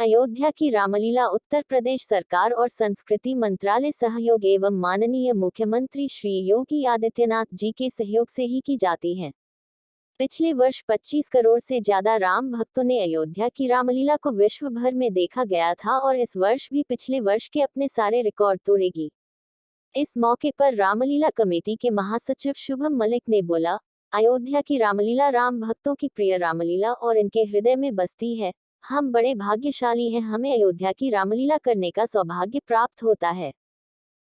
अयोध्या की रामलीला उत्तर प्रदेश सरकार और संस्कृति मंत्रालय सहयोग एवं माननीय मुख्यमंत्री श्री योगी आदित्यनाथ जी के सहयोग से ही की जाती है। पिछले वर्ष 25 करोड़ से ज्यादा राम भक्तों ने अयोध्या की रामलीला को विश्व भर में देखा गया था और इस वर्ष भी पिछले वर्ष के अपने सारे रिकॉर्ड तोड़ेगी। इस मौके पर रामलीला कमेटी के महासचिव शुभम मलिक ने बोला, अयोध्या की रामलीला राम भक्तों की प्रिय रामलीला और इनके हृदय में बसती है। हम बड़े भाग्यशाली हैं, हमें अयोध्या की रामलीला करने का सौभाग्य प्राप्त होता है।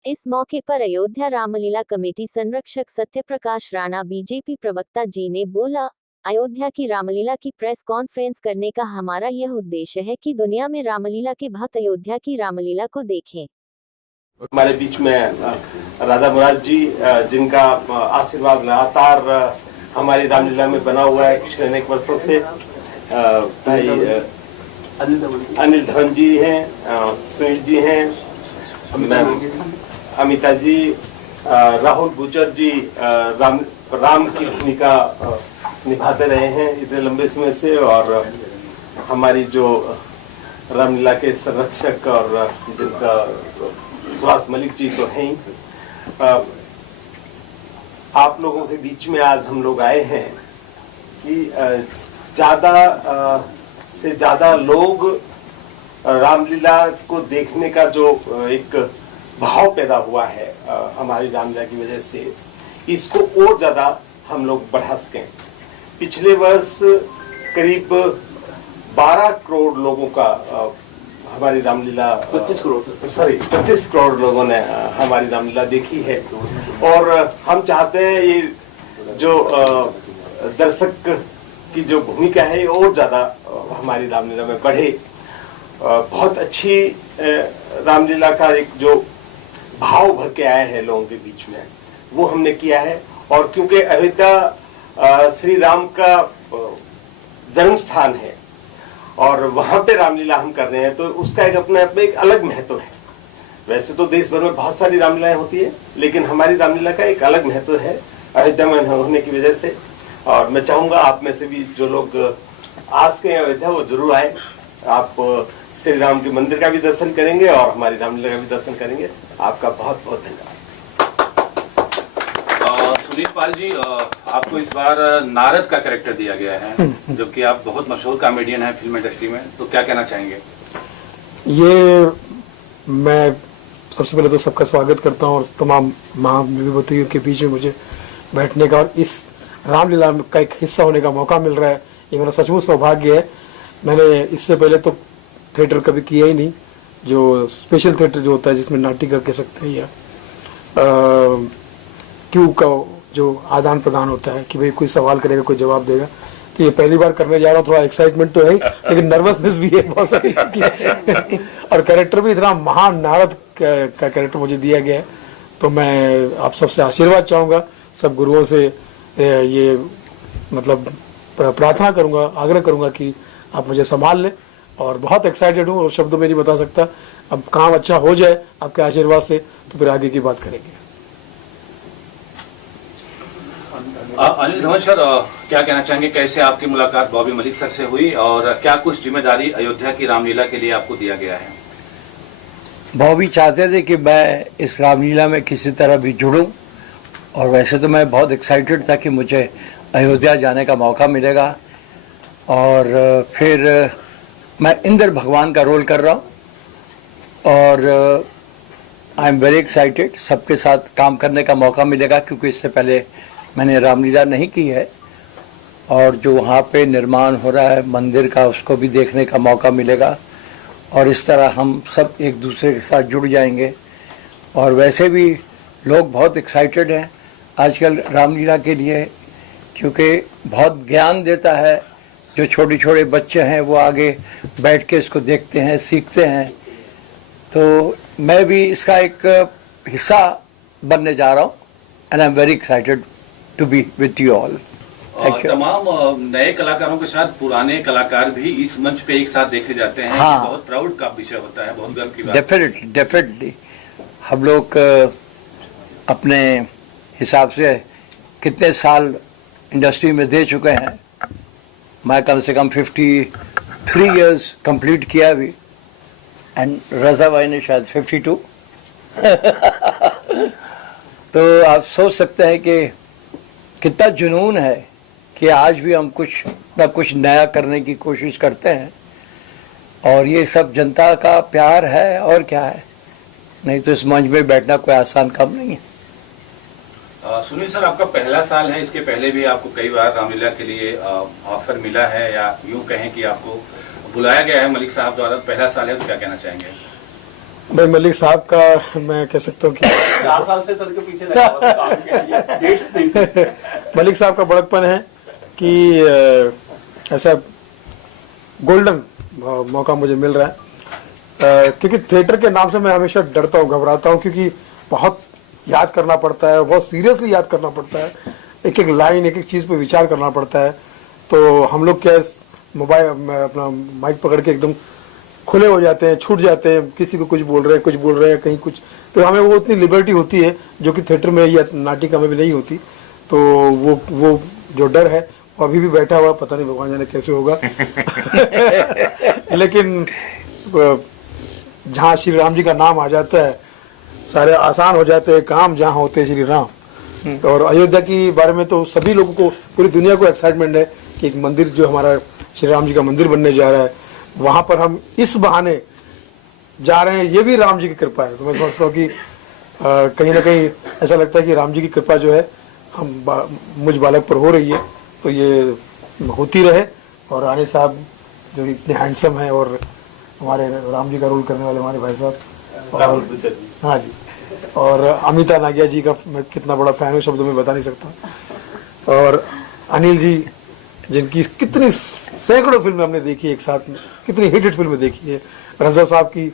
इस मौके पर अयोध्या रामलीला कमेटी संरक्षक सत्यप्रकाश राणा बीजेपी प्रवक्ता जी ने बोला, अयोध्या की रामलीला की प्रेस कॉन्फ्रेंस करने का हमारा यह उद्देश्य है कि दुनिया में रामलीला के भक्त अयोध्या की रामलीला को देखें। हमारे बीच में राजा मुराद जी, जिनका आशीर्वाद लगातार हमारी रामलीला में बना हुआ है पिछले अनेक वर्षों से, भाई अनिल धवन जी हैं, सुनील जी हैं, अमिता जी, राहुल गुजर जी राम की भूमिका निभाते रहे हैं इतने लंबे समय से, और हमारी जो रामलीला के संरक्षक और जिनका सुभाष मलिक जी तो हैं ही। आप लोगों के बीच में आज हम लोग आए हैं कि ज्यादा से ज्यादा लोग रामलीला को देखने का जो एक भाव पैदा हुआ है हमारी रामलीला की वजह से, इसको और ज्यादा हम लोग बढ़ा सकें। पिछले वर्ष करीब 12 करोड़ लोगों का हमारी रामलीला 25 करोड़ लोगों ने हमारी रामलीला देखी है, और हम चाहते हैं ये जो दर्शक की जो भूमिका है और ज्यादा हमारी रामलीला में बढ़े। बहुत अच्छी रामलीला का एक जो भाव भर के आया है लोगों के बीच में, वो हमने किया है। और क्योंकि अयोध्या श्री राम का जन्म स्थान है और वहां पे रामलीला हम कर रहे हैं, तो उसका एक अपने आप में एक अलग महत्व है। वैसे तो देश भर में बहुत सारी रामलीलाएं होती है, लेकिन हमारी रामलीला का एक अलग महत्व है अयोध्या में होने की वजह से। और मैं चाहूंगा आप में से भी जो लोग आज के अयोध्या वो जरूर आए। आप श्री राम के मंदिर का भी दर्शन करेंगे और हमारी रामलीला का भी दर्शन करेंगे। आपका बहुत बहुत धन्यवाद। सुनील पाल जी, आपको इस बार नारद का कैरेक्टर दिया गया है, जबकि आप बहुत मशहूर कॉमेडियन हैं फिल्म इंडस्ट्री में, तो क्या कहना चाहेंगे? ये मैं सबसे पहले तो सबका स्वागत करता हूँ और तमाम महाविभूतियों के बीच में मुझे बैठने का और इस रामलीला का एक हिस्सा होने का मौका मिल रहा है, ये मेरा सचमुच सौभाग्य है। मैंने इससे पहले तो थिएटर कभी किया ही नहीं, जो स्पेशल थिएटर जो होता है जिसमें नाटिका कह सकते हैं, या क्यू का जो आदान प्रदान होता है कि भाई कोई सवाल करेगा कोई जवाब देगा, तो ये पहली बार करने जा रहा हूँ। थोड़ा एक्साइटमेंट तो है लेकिन नर्वसनेस भी है बहुत सारी और कैरेक्टर भी इतना महान नारद का कैरेक्टर मुझे दिया गया है, तो मैं आप सबसे आशीर्वाद चाहूँगा, सब गुरुओं से ये मतलब प्रार्थना करूँगा, आग्रह करूँगा कि आप मुझे संभाल लें। और बहुत एक्साइटेड हूँ और शब्दों में नहीं बता सकता। अब काम अच्छा हो जाए आपके आशीर्वाद से तो फिर आगे की बात करेंगे। अनिल धवन सर, क्या कहना चाहेंगे, कैसे आपकी मुलाकात बॉबी मलिक सर से हुई और क्या कुछ जिम्मेदारी अयोध्या की रामलीला के लिए आपको दिया गया है? बॉबी चाहते थे कि मैं इस रामलीला में किसी तरह भी जुड़ूं, और वैसे तो मैं बहुत एक्साइटेड था कि मुझे अयोध्या जाने का मौका मिलेगा। और फिर मैं इंद्र भगवान का रोल कर रहा हूँ और आई एम वेरी एक्साइटेड। सबके साथ काम करने का मौका मिलेगा क्योंकि इससे पहले मैंने रामलीला नहीं की है, और जो वहाँ पे निर्माण हो रहा है मंदिर का उसको भी देखने का मौका मिलेगा, और इस तरह हम सब एक दूसरे के साथ जुड़ जाएंगे। और वैसे भी लोग बहुत एक्साइटेड हैं आजकल रामलीला के लिए, क्योंकि बहुत ज्ञान देता है। जो छोटे छोटे बच्चे हैं वो आगे बैठ के इसको देखते हैं, सीखते हैं। तो मैं भी इसका एक हिस्सा बनने जा रहा हूँ, and I am very excited to be with you all. तमाम नए कलाकारों के साथ पुराने कलाकार भी इस मंच पे एक साथ देखे जाते हैं। हाँ, बहुत प्राउड का विषय होता है, बहुत गर्व की बात। डेफिनेटली हम लोग अपने हिसाब से कितने साल इंडस्ट्री में दे चुके हैं। मैं कम से कम 53 इयर्स कंप्लीट किया अभी, एंड रजा भाई ने शायद 52। तो आप सोच सकते हैं कि कितना जुनून है कि आज भी हम कुछ ना कुछ नया करने की कोशिश करते हैं, और ये सब जनता का प्यार है और क्या है, नहीं तो इस मंच में बैठना कोई आसान काम नहीं है। सुनील सर, आपका पहला साल है, इसके पहले भी आपको कई बार रामलीला के लिए ऑफर मिला है, या यूं कहें कि आपको बुलाया गया है मलिक साहब द्वारा, पहला साल है, तो क्या कहना चाहेंगे? भाई मलिक साहब का मैं कह सकता हूँ कि 4 साल से सर के पीछे लगा हुआ था काम के लिए, डेट्स नहीं थे। मलिक साहब का बड़कपन है कि ऐसा गोल्डन मौका मुझे मिल रहा है, क्योंकि थिएटर के नाम से मैं हमेशा डरता हूँ, घबराता हूँ, क्योंकि बहुत याद करना पड़ता है, बहुत सीरियसली याद करना पड़ता है, एक एक लाइन, एक एक चीज़ पे विचार करना पड़ता है। तो हम लोग क्या मोबाइल अपना माइक पकड़ के एकदम खुले हो जाते हैं, छूट जाते हैं, किसी को कुछ बोल रहे हैं कहीं कुछ, तो हमें वो उतनी लिबर्टी होती है जो कि थिएटर में या नाटिका में भी नहीं होती। तो वो जो डर है वो अभी भी बैठा हुआ, पता नहीं भगवान जाने कैसे होगा। लेकिन जहाँ श्री राम जी का नाम आ जाता है सारे आसान हो जाते हैं काम, जहाँ होते हैं श्री राम। और अयोध्या के बारे में तो सभी लोगों को, पूरी दुनिया को एक्साइटमेंट है कि एक मंदिर जो हमारा श्री राम जी का मंदिर बनने जा रहा है, वहाँ पर हम इस बहाने जा रहे हैं, ये भी राम जी की कृपा है। तो मैं समझता हूँ कि कहीं ना कहीं ऐसा लगता है कि राम जी की कृपा जो है मुझ बालक पर हो रही है, तो ये होती रहे। और रानी साहब जो इतने हैंडसम हैं, और हमारे राम जी का रोल करने वाले हमारे भाई साहब, और हाँ जी, और अमिता नागिया जी का मैं कितना बड़ा फैन हूँ, शब्दों में बता नहीं सकता। और अनिल जी, जिनकी कितनी सैकड़ों फिल्में हमने देखी एक साथ में, कितनी हिट फिल्में देखी है। रजा साहब की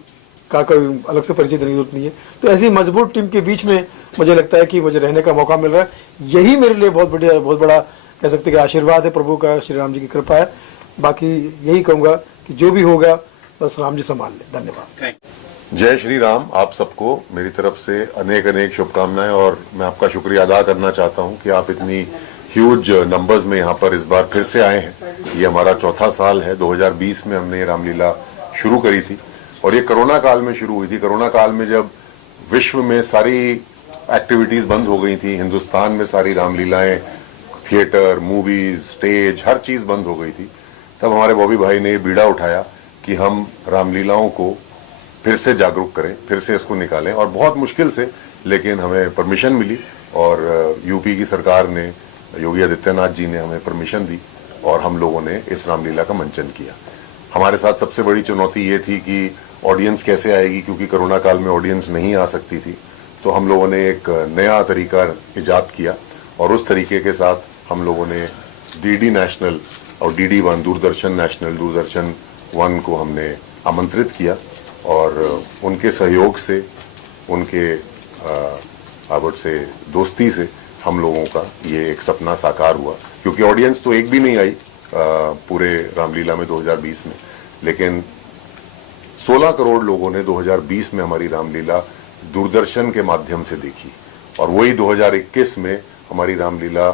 का कोई अलग से परिचय देने की जरूरत नहीं है। तो ऐसी मजबूत टीम के बीच में मुझे लगता है कि मुझे रहने का मौका मिल रहा है, यही मेरे लिए बहुत बड़ा कह सकते हैं कि आशीर्वाद है प्रभु का, श्री राम जी की कृपा है। बाकी यही कहूँगा कि जो भी होगा बस राम जी संभाल ले। धन्यवाद। जय श्री राम। आप सबको मेरी तरफ से अनेक अनेक शुभकामनाएं, और मैं आपका शुक्रिया अदा करना चाहता हूं कि आप इतनी ह्यूज नंबर्स में यहाँ पर इस बार फिर से आए हैं। ये हमारा चौथा साल है। 2020 में हमने ये रामलीला शुरू करी थी, और ये कोरोना काल में शुरू हुई थी। कोरोना काल में जब विश्व में सारी एक्टिविटीज बंद हो गई थी, हिंदुस्तान में सारी रामलीलाएं, थिएटर, मूवीज, स्टेज, हर चीज बंद हो गई थी, तब हमारे बॉबी भाई ने बीड़ा उठाया कि हम रामलीलाओं को फिर से जागरूक करें, फिर से इसको निकालें। और बहुत मुश्किल से, लेकिन हमें परमिशन मिली, और यूपी की सरकार ने, योगी आदित्यनाथ जी ने हमें परमिशन दी, और हम लोगों ने इस रामलीला का मंचन किया। हमारे साथ सबसे बड़ी चुनौती ये थी कि ऑडियंस कैसे आएगी, क्योंकि कोरोना काल में ऑडियंस नहीं आ सकती थी। तो हम लोगों ने एक नया तरीका इजाद किया, और उस तरीके के साथ हम लोगों ने डीडी नेशनल और DD1 दूरदर्शन नेशनल, दूरदर्शन 1 को हमने आमंत्रित किया, और उनके सहयोग से, उनके आवट से दोस्ती से हम लोगों का ये एक सपना साकार हुआ। क्योंकि ऑडियंस तो एक भी नहीं आई पूरे रामलीला में 2020 में, लेकिन 16 करोड़ लोगों ने 2020 में हमारी रामलीला दूरदर्शन के माध्यम से देखी, और वही 2021 में हमारी रामलीला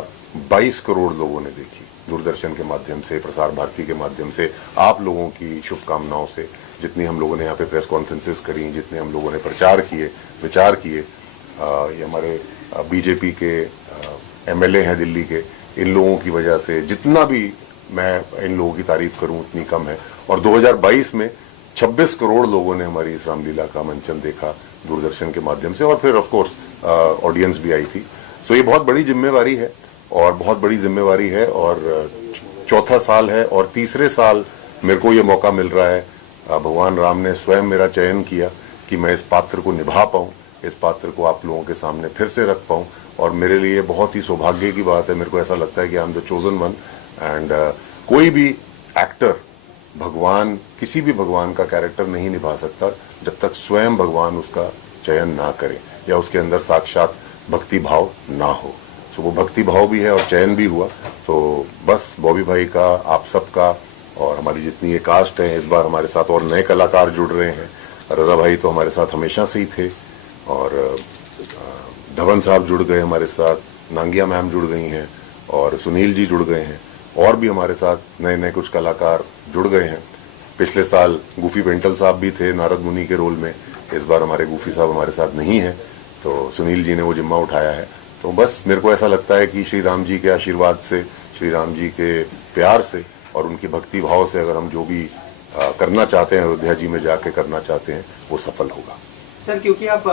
22 करोड़ लोगों ने देखी दूरदर्शन के माध्यम से, प्रसार भारती के माध्यम से, आप लोगों की शुभकामनाओं से। जितनी हम लोगों ने यहाँ पे प्रेस कॉन्फ्रेंसेस करी, जितने हम लोगों ने प्रचार किए, विचार किए, ये हमारे बीजेपी के MLA हैं दिल्ली के, इन लोगों की वजह से जितना भी मैं इन लोगों की तारीफ करूं उतनी कम है। और 2022 में 26 करोड़ लोगों ने हमारी इस रामलीला का मंचन देखा दूरदर्शन के माध्यम से, और फिर ऑफ कोर्स ऑडियंस भी आई थी। सो ये बहुत बड़ी जिम्मेवारी है, और बहुत बड़ी जिम्मेवारी है, और चौथा साल है, और तीसरे साल मेरे को ये मौका मिल रहा है। भगवान राम ने स्वयं मेरा चयन किया कि मैं इस पात्र को निभा पाऊँ, इस पात्र को आप लोगों के सामने फिर से रख पाऊँ, और मेरे लिए बहुत ही सौभाग्य की बात है। मेरे को ऐसा लगता है कि I am the chosen one, and कोई भी एक्टर भगवान, किसी भी भगवान का कैरेक्टर नहीं निभा सकता जब तक स्वयं भगवान उसका चयन ना करे, या उसके अंदर साक्षात भक्ति भाव ना हो। सो वो भक्ति भाव भी है और चयन भी हुआ। तो बस बॉबी भाई का, आप सबका, और हमारी जितनी ये कास्ट है, इस बार हमारे साथ और नए कलाकार जुड़ रहे हैं। रजा भाई तो हमारे साथ हमेशा से ही थे, और धवन साहब जुड़ गए हमारे साथ, नांगिया मैम जुड़ गई हैं, और सुनील जी जुड़ गए हैं, और भी हमारे साथ नए नए कुछ कलाकार जुड़ गए हैं। पिछले साल गूफी पेंटल साहब भी थे नारद मुनि के रोल में, इस बार हमारे गूफी साहब हमारे साथ नहीं है, तो सुनील जी ने वो जिम्मा उठाया है। तो बस मेरे को ऐसा लगता है कि श्री राम जी के आशीर्वाद से, श्री राम जी के प्यार से और उनकी भक्ति भाव से अगर हम जो भी करना चाहते हैं, अयोध्या जी में जाके करना चाहते हैं, वो सफल होगा। सर, क्योंकि आप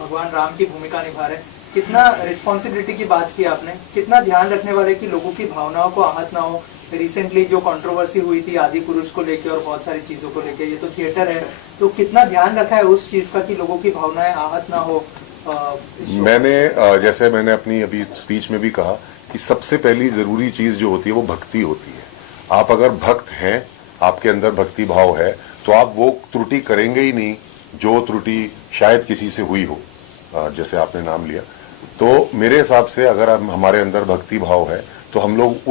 भगवान राम की भूमिका निभा रहे हैं, कितना रिस्पॉन्सिबिलिटी की बात की आपने, कितना ध्यान रखने वाले कि लोगों की भावनाओं को आहत ना हो। रिसेंटली जो कंट्रोवर्सी हुई थी आदि पुरुष को लेके और बहुत सारी चीजों को लेके, ये तो थिएटर है, तो कितना ध्यान रखा है उस चीज का कि लोगों की भावनाएं आहत ना हो? जैसे मैंने अपनी अभी स्पीच में भी कहा कि सबसे पहली जरूरी चीज जो होती है वो भक्ति होती है। आप अगर भक्त हैं, आपके अंदर भक्ति भाव है, तो आप वो त्रुटि करेंगे ही नहीं जो त्रुटि शायद किसी से हुई हो, जैसे आपने नाम लिया। तो मेरे हिसाब से अगर हमारे अंदर भक्ति भाव है तो हम लोग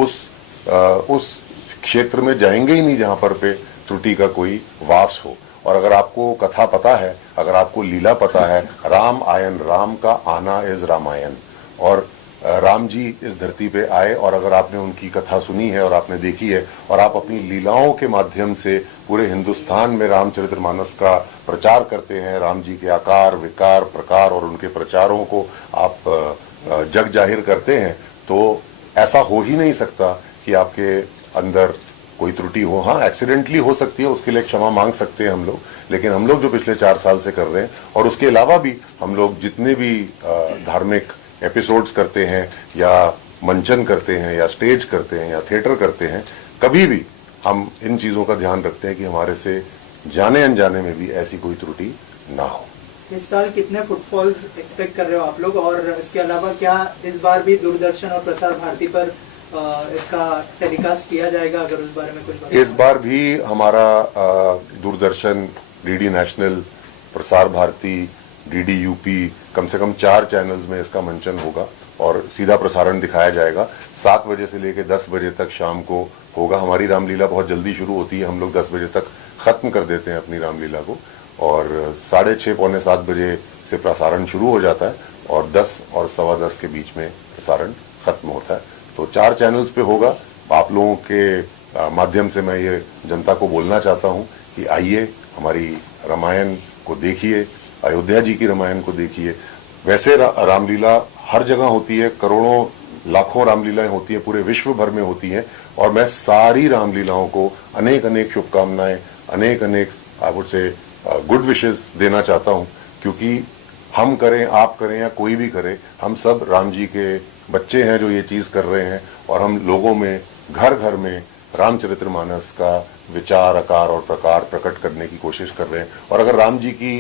उस क्षेत्र में जाएंगे ही नहीं जहां पर पे त्रुटि का कोई वास हो। और अगर आपको कथा पता है, अगर आपको लीला पता है, राम आयन, राम का आना इज रामायण, और राम जी इस धरती पे आए, और अगर आपने उनकी कथा सुनी है और आपने देखी है और आप अपनी लीलाओं के माध्यम से पूरे हिंदुस्तान में रामचरितमानस का प्रचार करते हैं, राम जी के आकार विकार प्रकार और उनके प्रचारों को आप जग जाहिर करते हैं, तो ऐसा हो ही नहीं सकता कि आपके अंदर कोई त्रुटि हो। हाँ, एक्सीडेंटली हो सकती है, उसके लिए क्षमा मांग सकते हैं हम लोग, लेकिन हम लोग जो पिछले 4 साल से कर रहे हैं और उसके अलावा भी हम लोग जितने भी धार्मिक एपिसोड्स करते हैं या मंचन करते हैं या स्टेज करते हैं या थिएटर करते हैं, कभी भी हम इन चीज़ों का ध्यान रखते हैं कि हमारे से जाने अनजाने में भी ऐसी कोई त्रुटि ना हो। इस साल कितने फुटफॉल्स एक्सपेक्ट कर रहे हो आप लोग, और इसके अलावा क्या इस बार भी दूरदर्शन और प्रसार भारती पर इसका टेलीकास्ट किया जाएगा, अगर उस बारे में कुछ बताएं? इस बार भी हमारा Doordarshan, DD national, Prasar Bharati, DD UP, कम से कम 4 चैनल्स में इसका मंचन होगा और सीधा प्रसारण दिखाया जाएगा। 7 बजे से लेकर 10 बजे तक शाम को होगा। हमारी रामलीला बहुत जल्दी शुरू होती है, हम लोग 10 बजे तक खत्म कर देते हैं अपनी रामलीला को, और 6:30 पौने 7 बजे से प्रसारण शुरू हो जाता है और 10 और 10:15 के बीच में प्रसारण खत्म होता है। तो 4 चैनल्स पे होगा। आप लोगों के माध्यम से मैं ये जनता को बोलना चाहता हूँ कि आइए, हमारी रामायण को देखिए, अयोध्या जी की रामायण को देखिए। वैसे रामलीला हर जगह होती है, करोड़ों लाखों रामलीलाएं होती है, पूरे विश्व भर में होती हैं, और मैं सारी रामलीलाओं को अनेक अनेक शुभकामनाएं, अनेक अनेक I would say good wishes देना चाहता हूं, क्योंकि हम करें, आप करें या कोई भी करे, हम सब राम जी के बच्चे हैं जो ये चीज कर रहे हैं, और हम लोगों में घर घर में रामचरितमानस का विचार, आकार और प्रकार प्रकट करने की कोशिश कर रहे हैं। और अगर राम जी की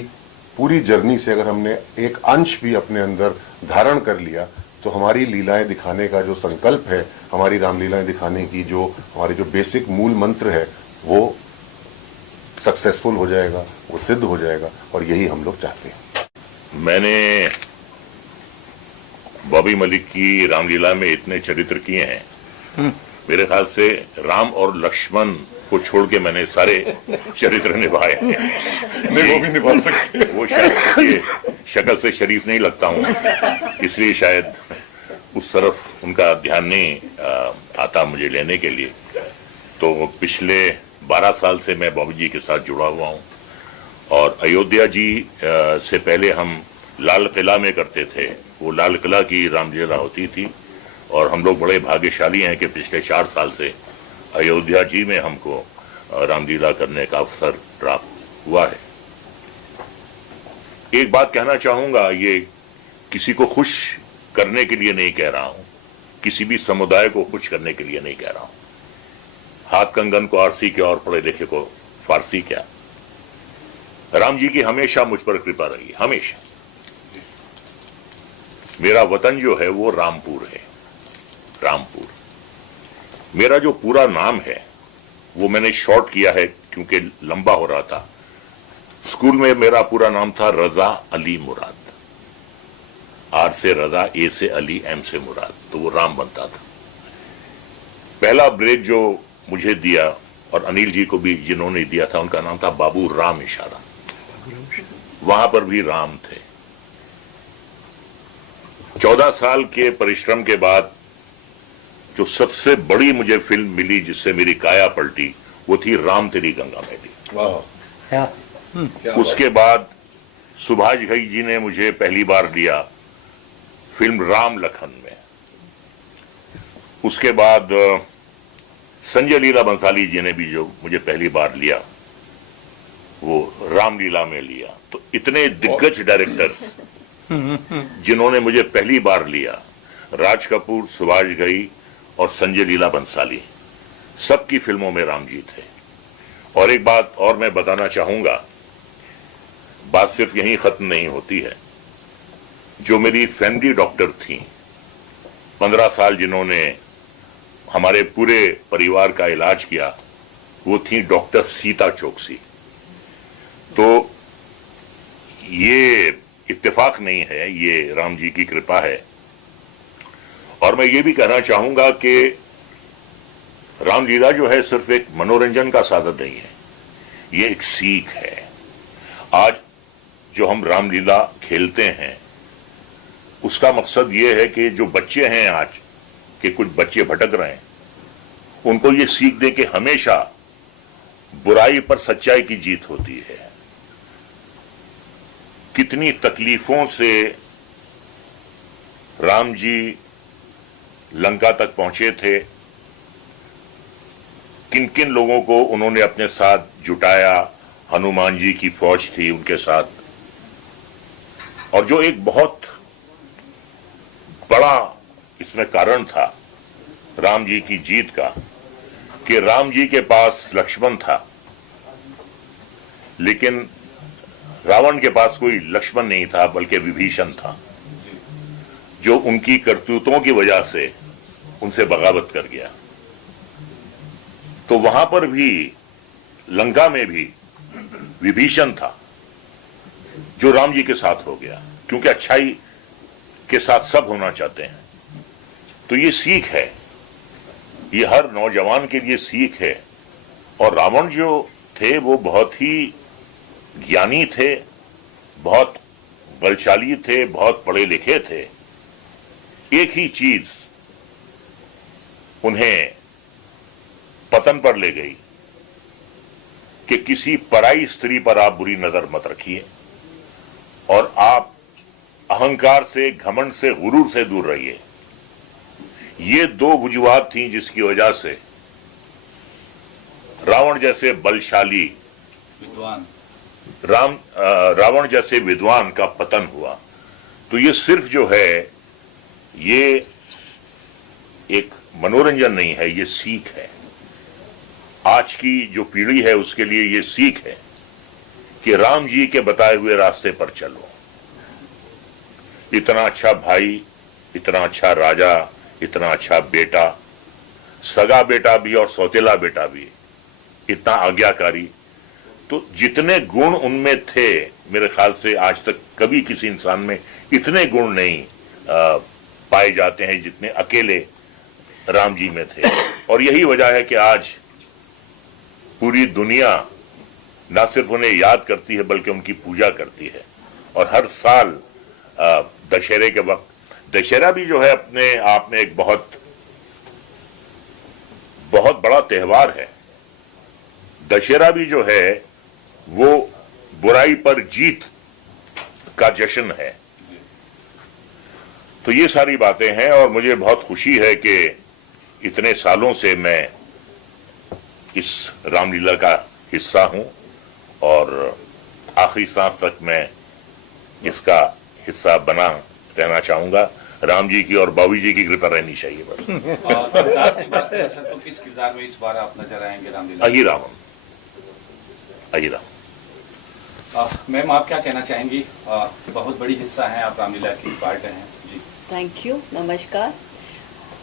पूरी जर्नी से अगर हमने एक अंश भी अपने अंदर धारण कर लिया, तो हमारी लीलाएं दिखाने का जो संकल्प है, हमारी रामलीलाएं दिखाने की जो हमारी जो बेसिक मूल मंत्र है, वो सक्सेसफुल हो जाएगा, वो सिद्ध हो जाएगा, और यही हम लोग चाहते हैं। मैंने बॉबी मलिक की रामलीला में इतने चरित्र किए हैं, मेरे ख्याल से राम और लक्ष्मण को छोड़ के मैंने सारे चरित्र निभाए हैं। नहीं, वो भी निभा सकते। वो शायद ये शक्ल से शरीफ नहीं लगता हूँ, इसलिए शायद उस तरफ उनका ध्यान नहीं आता मुझे लेने के लिए। तो पिछले 12 साल से मैं बॉबी जी के साथ जुड़ा हुआ हूँ, और अयोध्या जी से पहले हम लाल किला में करते थे। वो लाल किला की रामलीला होती थी, और हम लोग बड़े भाग्यशाली हैं कि पिछले 4 साल से अयोध्या जी में हमको रामलीला करने का अवसर प्राप्त हुआ है। एक बात कहना चाहूंगा, ये किसी को खुश करने के लिए नहीं कह रहा हूं, किसी भी समुदाय को खुश करने के लिए नहीं कह रहा हूं। हाथ कंगन को आरसी क्या और पढ़े लिखे को फारसी क्या। राम जी की हमेशा मुझ पर कृपा रही, हमेशा। मेरा वतन जो है वो रामपुर है, रामपुर। मेरा जो पूरा नाम है वो मैंने शॉर्ट किया है क्योंकि लंबा हो रहा था। स्कूल में मेरा पूरा नाम था रजा अली मुराद। आर से रजा, ए से अली, एम से मुराद, तो वो राम बनता था। पहला ब्रेक जो मुझे दिया, और अनिल जी को भी जिन्होंने दिया था, उनका नाम था बाबू राम इशारा। वहां पर भी राम थे। 14 साल के परिश्रम के बाद जो सबसे बड़ी मुझे फिल्म मिली जिससे मेरी काया पलटी, वो थी राम तेरी गंगा मैली। या उसके बाद सुभाष घई जी ने मुझे पहली बार लिया फिल्म राम लखन में। उसके बाद संजय लीला बंसाली जी ने भी जो मुझे पहली बार लिया वो रामलीला में लिया। तो इतने दिग्गज डायरेक्टर्स जिन्होंने मुझे पहली बार लिया, राज कपूर, सुभाष घई और संजय लीला बंसाली, सबकी फिल्मों में राम जी थे। और एक बात और मैं बताना चाहूंगा, बात सिर्फ यहीं खत्म नहीं होती है। जो मेरी फैमिली डॉक्टर थी, 15 साल जिन्होंने हमारे पूरे परिवार का इलाज किया, वो थी डॉक्टर सीता चौकसी। तो ये इत्तेफाक नहीं है, ये राम जी की कृपा है। और मैं ये भी कहना चाहूंगा कि रामलीला जो है सिर्फ एक मनोरंजन का साधन नहीं है, ये एक सीख है। आज जो हम रामलीला खेलते हैं उसका मकसद ये है कि जो बच्चे हैं, आज के कुछ बच्चे भटक रहे हैं, उनको ये सीख दे कि हमेशा बुराई पर सच्चाई की जीत होती है। कितनी तकलीफों से राम जी लंका तक पहुंचे थे, किन किन लोगों को उन्होंने अपने साथ जुटाया, हनुमान जी की फौज थी उनके साथ। और जो एक बहुत बड़ा इसमें कारण था राम जी की जीत का, कि राम जी के पास लक्ष्मण था, लेकिन रावण के पास कोई लक्ष्मण नहीं था, बल्कि विभीषण था, जो उनकी करतूतों की वजह से उनसे बगावत कर गया। तो वहां पर भी, लंका में भी विभीषण था जो राम जी के साथ हो गया, क्योंकि अच्छाई के साथ सब होना चाहते हैं। तो ये सीख है, ये हर नौजवान के लिए सीख है। और रावण जो थे वो बहुत ही ज्ञानी थे, बहुत बलशाली थे, बहुत पढ़े लिखे थे। एक ही चीज उन्हें पतन पर ले गई कि किसी पराई स्त्री पर आप बुरी नजर मत रखिए और आप अहंकार से, घमंड से, गुरूर से दूर रहिए। ये दो वजूहात थी जिसकी वजह से रावण जैसे बलशाली विद्वान रावण जैसे विद्वान का पतन हुआ। तो ये सिर्फ जो है ये एक मनोरंजन नहीं है, ये सीख है। आज की जो पीढ़ी है उसके लिए ये सीख है कि राम जी के बताए हुए रास्ते पर चलो। इतना अच्छा भाई, इतना अच्छा राजा, इतना अच्छा बेटा, सगा बेटा भी और सौतेला बेटा भी, इतना आज्ञाकारी। तो जितने गुण उनमें थे, मेरे ख्याल से आज तक कभी किसी इंसान में इतने गुण नहीं पाए जाते हैं जितने अकेले राम जी में थे। और यही वजह है कि आज पूरी दुनिया न सिर्फ उन्हें याद करती है बल्कि उनकी पूजा करती है। और हर साल दशहरे के वक्त, दशहरा भी जो है अपने आप में एक बहुत बहुत बड़ा त्योहार है। दशहरा भी जो है वो बुराई पर जीत का जश्न है। तो ये सारी बातें हैं और मुझे बहुत खुशी है कि इतने सालों से मैं इस रामलीला का हिस्सा हूं और आखिरी सांस तक मैं इसका हिस्सा बना रहना चाहूंगा। राम जी की और बाबू जी की कृपा रहनी चाहिए बस। किरदार की बात करें सर, तो किस किरदार में इस बार आप नजर आएंगे रामलीला? अहिरावण। मैम आप क्या कहना चाहेंगी? बहुत बड़ी हिस्सा है आप रामलीला की पार्ट हैं जी। थैंक यू, नमस्कार।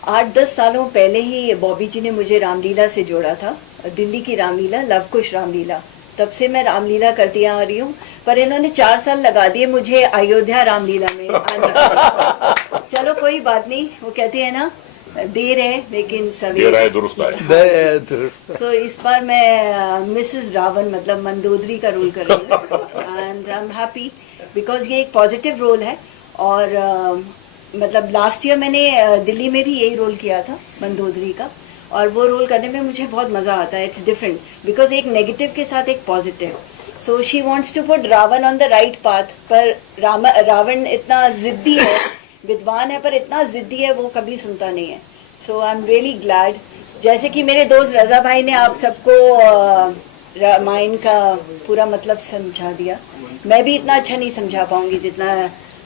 8-10 सालों पहले ही बॉबी जी ने मुझे रामलीला से जोड़ा था, दिल्ली की रामलीला, लवकुश रामलीला। तब से मैं रामलीला करती आ रही हूँ, पर इन्होंने 4 साल लगा दिए मुझे अयोध्या रामलीला में आने के। चलो कोई बात नहीं, वो कहते हैं ना, देर है लेकिन सवेरे दुरुस्त है। सो इस बार मैं मिसेस रावण मतलब मंदोदरी का रोल कर रही हूँ and I am happy because ये एक पॉजिटिव रोल है। और मतलब लास्ट ईयर मैंने दिल्ली में भी यही रोल किया था मंदोदरी का, और वो रोल करने में मुझे बहुत मज़ा आता है. इट्स डिफरेंट बिकॉज एक नेगेटिव के साथ एक positive. So she wants to put Ravan on the right path. पर रावण इतना ज़िद्दी है, विद्वान है पर इतना ज़िद्दी है, वो कभी सुनता नहीं है. सो आई एम रियली ग्लैड. जैसे कि मेरे दोस्त रज़ा भाई ने आप सबको रामायण का पूरा मतलब समझा दिया, मैं भी इतना अच्छा नहीं समझा पाऊंगी जितना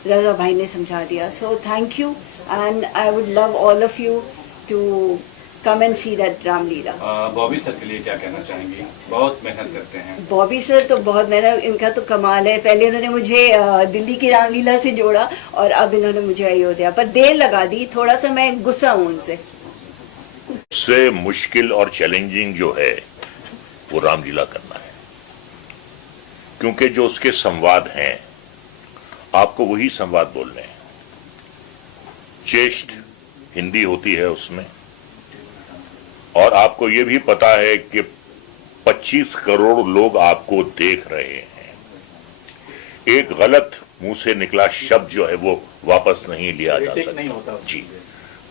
रज़ा भाई ने समझा दिया. So thank you and I would love all of you to come and see that Ramlila. Bobby sir के लिए क्या कहना चाहेंगे? बहुत मेहनत करते हैं. बॉबी सर तो बहुत मेहनत, इनका तो कमाल है. पहले उन्होंने मुझे दिल्ली की रामलीला से जोड़ा और अब इन्होंने मुझे अयोध्या, पर देर लगा दी. थोड़ा सा मैं गुस्सा हूँ उनसे. सबसे मुश्किल और चैलेंजिंग जो है वो रामलीला करना है, क्योंकि जो उसके संवाद हैं आपको वही संवाद बोलने हैं. चेष्ट हिंदी होती है उसमें, और आपको ये भी पता है कि 25 करोड़ लोग आपको देख रहे हैं. एक गलत मुंह से निकला शब्द जो है वो वापस नहीं लिया जा सकता जी.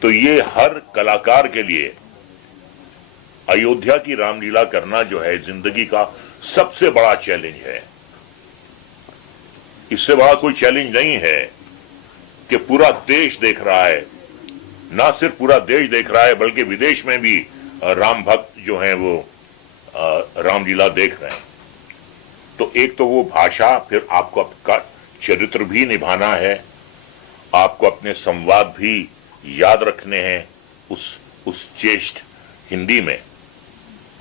तो ये हर कलाकार के लिए अयोध्या की रामलीला करना जो है जिंदगी का सबसे बड़ा चैलेंज है. इससे बड़ा कोई चैलेंज नहीं है कि पूरा देश देख रहा है. ना सिर्फ पूरा देश देख रहा है बल्कि विदेश में भी राम भक्त जो हैं वो रामलीला देख रहे हैं. तो एक तो वो भाषा, फिर आपको आपका चरित्र भी निभाना है, आपको अपने संवाद भी याद रखने हैं उस चेष्ट हिंदी में,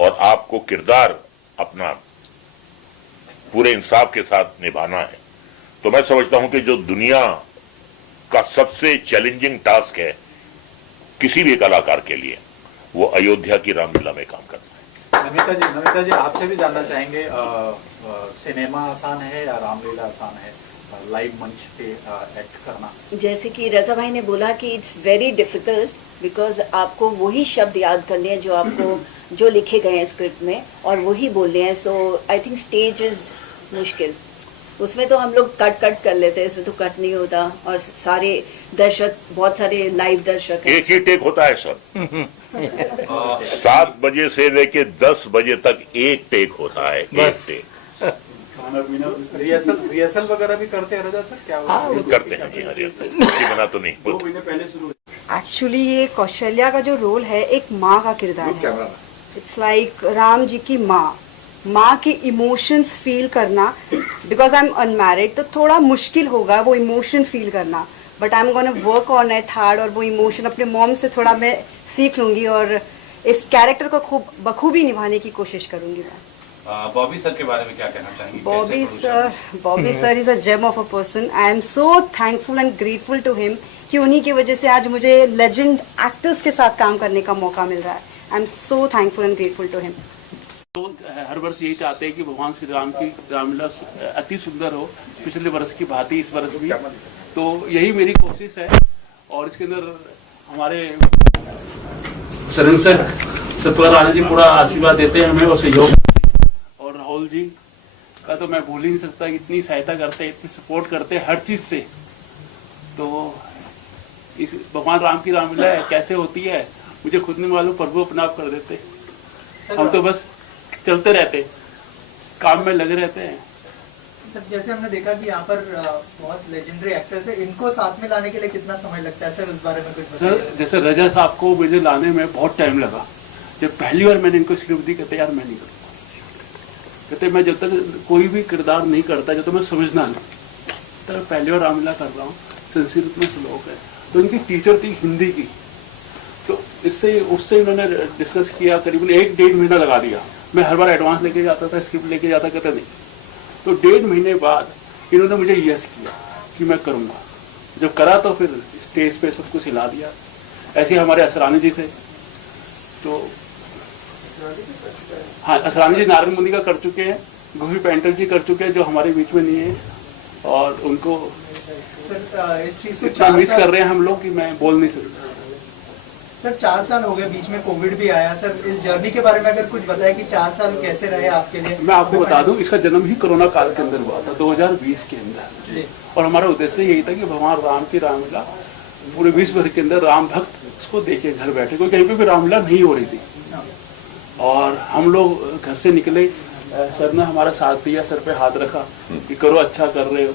और आपको किरदार अपना पूरे इंसाफ के साथ निभाना है. तो मैं समझता हूं कि जो दुनिया का सबसे चैलेंजिंग टास्क है किसी भी कलाकार के लिए, वो अयोध्या की रामलीला में काम करना है. नमिता जी आपसे भी जानना चाहेंगे, सिनेमा आसान है या रामलीला आसान है, लाइव मंच पे एक्ट करना? जैसे कि रज़ा भाई ने बोला कि इट्स वेरी डिफिकल्ट बिकॉज आपको वही शब्द याद करने हैं जो आपको जो लिखे गए हैं स्क्रिप्ट में, और वही बोलने हैं. सो आई थिंक स्टेज इज मुश्किल. उसमें तो हम लोग कट कर लेते हैं, इसमें तो कट नहीं होता, और सारे दर्शक, बहुत सारे लाइव दर्शक हैं. एक ही टेक होता है सर. 7 बजे से लेके 10 बजे तक एक टेक होता है. एक टेक. खाना पीना, रिहर्सल वगैरह भी करते हैं रजा सर? क्या करते हैं जी. रिहर्सल बना तो नहीं. 2 महीने पहले शुरू. एक्चुअली ये कौशल्या का जो रोल है एक माँ का किरदार है. इट्स लाइक राम जी की माँ के इमोशंस फील करना. बिकॉज आई एम अनमैरिड तो थोड़ा मुश्किल होगा वो इमोशन फील करना, but I am gonna work on it hard, और वो इमोशन अपने मॉम से थोड़ा मैं सीख लूंगी और इस कैरेक्टर को खूब बखूबी निभाने की कोशिश करूंगी मैं. बॉबी सर के बारे में क्या कहना चाहेंगे? Bobby sir is a gem of a person. I am so thankful and grateful to him कि उन्हीं की वजह से आज मुझे लेजेंड एक्टर्स के साथ काम करने का मौका मिल रहा है. I am so thankful and grateful to him. तो हर वर्ष यही चाहते हैं कि भगवान श्री राम की रामलीला अति सुंदर हो, पिछले वर्ष की भांति इस वर्ष भी. तो यही मेरी कोशिश है, और इसके अंदर हमारे शरण सतपाल राणा जी पूरा आशीर्वाद देते हैं हमें और सहयोग, और राहुल जी का तो मैं भूल ही नहीं सकता. इतनी सहायता करते हैं, इतनी सपोर्ट करते हैं हर चीज से. तो इस भगवान राम की रामलीला कैसे होती है मुझे खुद नहीं मालूम, प्रभु अपने आप कर देते. हम तो बस चलते रहते, काम में लगे रहते हैं. सर जैसे हमने देखा कि यहाँ पर बहुत लेजेंडरी एक्टर्स है, इनको साथ में लाने के लिए कितना समय लगता है सर, उस बारे में कुछ बताइए. सर जैसे रजा साहब को मुझे लाने में बहुत टाइम लगा. जब पहली बार मैंने इनको स्क्रिप्ट दी, कहते यार मैं नहीं करूँगा, कहते मैं जब तक कोई भी किरदार नहीं करता जब तक मैं समझना नहीं. तो पहली बार रामलीला कर रहा हूँ, संस्कृत में श्लोक है, तो इनकी टीचर थी हिंदी की, तो इससे उससे इन्होंने डिस्कस किया, करीबन 1-1.5 महीना लगा दिया. मैं हर बार एडवांस लेके जाता था, स्क्रिप्ट लेके जाता, कहते नहीं. तो 1.5 महीने बाद इन्होंने मुझे यस किया कि मैं करूँगा. जब करा तो फिर स्टेज पे सब कुछ हिला दिया. ऐसे हमारे असरानी जी थे, तो हाँ असरानी जी नारायण मुनि का कर चुके हैं, गोभी पेंटर जी कर चुके हैं जो हमारे बीच में नहीं है, और उनको इस चीज को इतना मिस कर रहे हैं हम लोग कि मैं बोल नहीं सकता. सर 4 साल हो गए, बीच में कोविड भी आया. सर इस जर्नी के बारे में अगर कुछ बताएं कि 4 साल कैसे रहे आपके लिए. मैं आपको बता दूं, इसका जन्म ही कोरोना काल के अंदर हुआ था, 2020 के अंदर, और हमारा उद्देश्य यही था कि भगवान राम की रामलीला पूरे विश्व भर के अंदर राम भक्त इसको देखे घर बैठे, क्योंकि कहीं पे भी रामलीला नहीं हो रही थी। और हम लोग घर से निकले, सर ने हमारा साथ दिया, सर पे हाथ रखा कि करो, अच्छा कर रहे हो।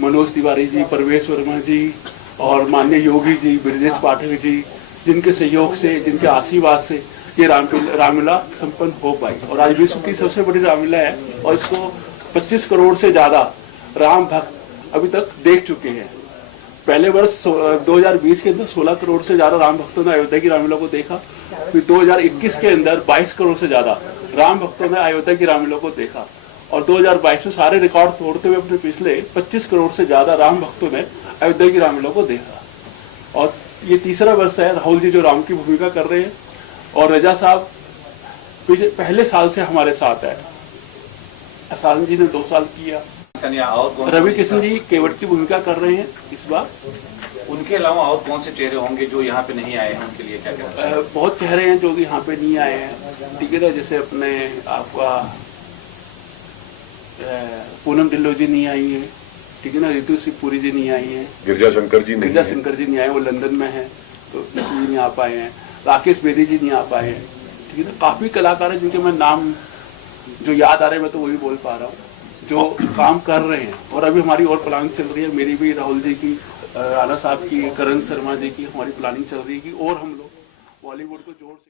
मनोज तिवारी जी, परवेश वर्मा जी और माननीय योगी जी, ब्रजेश पाठक जी, जिनके सहयोग से, जिनके आशीर्वाद से ये रामलीला संपन्न हो पाई। और आज विश्व की सबसे बड़ी रामलीला है और इसको 25 करोड़ से ज्यादा राम भक्त अभी तक देख चुके हैं। पहले वर्ष 2020 के अंदर 16 करोड़ से ज्यादा राम भक्तों ने अयोध्या की रामलीला को देखा। फिर 2021 के अंदर 22 करोड़ से ज्यादा राम भक्तों ने अयोध्या की रामलीला को देखा। और 2022 में सारे रिकॉर्ड तोड़ते हुए अपने पिछले 25 करोड़ से ज्यादा राम भक्तों ने अयोध्या की रामलीला को देखा। और ये तीसरा वर्ष है राहुल जी जो राम की भूमिका कर रहे हैं, और रजा साहब पहले साल से हमारे साथ है। आसान जी ने 2 साल किया। रवि किशन जी केवट की भूमिका कर रहे हैं इस बार। उनके अलावा और कौन से चेहरे होंगे जो यहाँ पे नहीं आए हैं, उनके लिए क्या कहना है? बहुत चेहरे हैं जो कि यहाँ पे नहीं आए हैं, ठीक है ना। जैसे अपने आपका पूनम ढिल्लो जी नहीं आई है, ठीक है ना। रितु सिंहपुरी जी नहीं आई है, गिरजा शंकर जी नहीं आए, वो लंदन में है तो नहीं आ पाए हैं। राकेश बेदी जी नहीं आ पाए हैं, ठीक है ना। काफी कलाकार हैं जिनके मैं नाम जो याद आ रहे हैं, मैं तो वही बोल पा रहा हूँ, जो काम कर रहे हैं। और अभी हमारी और प्लानिंग चल रही है, मेरी भी, राहुल जी की, राणा साहब की, करण शर्मा जी की, हमारी प्लानिंग चल रही है कि और हम लोग बॉलीवुड को जोड़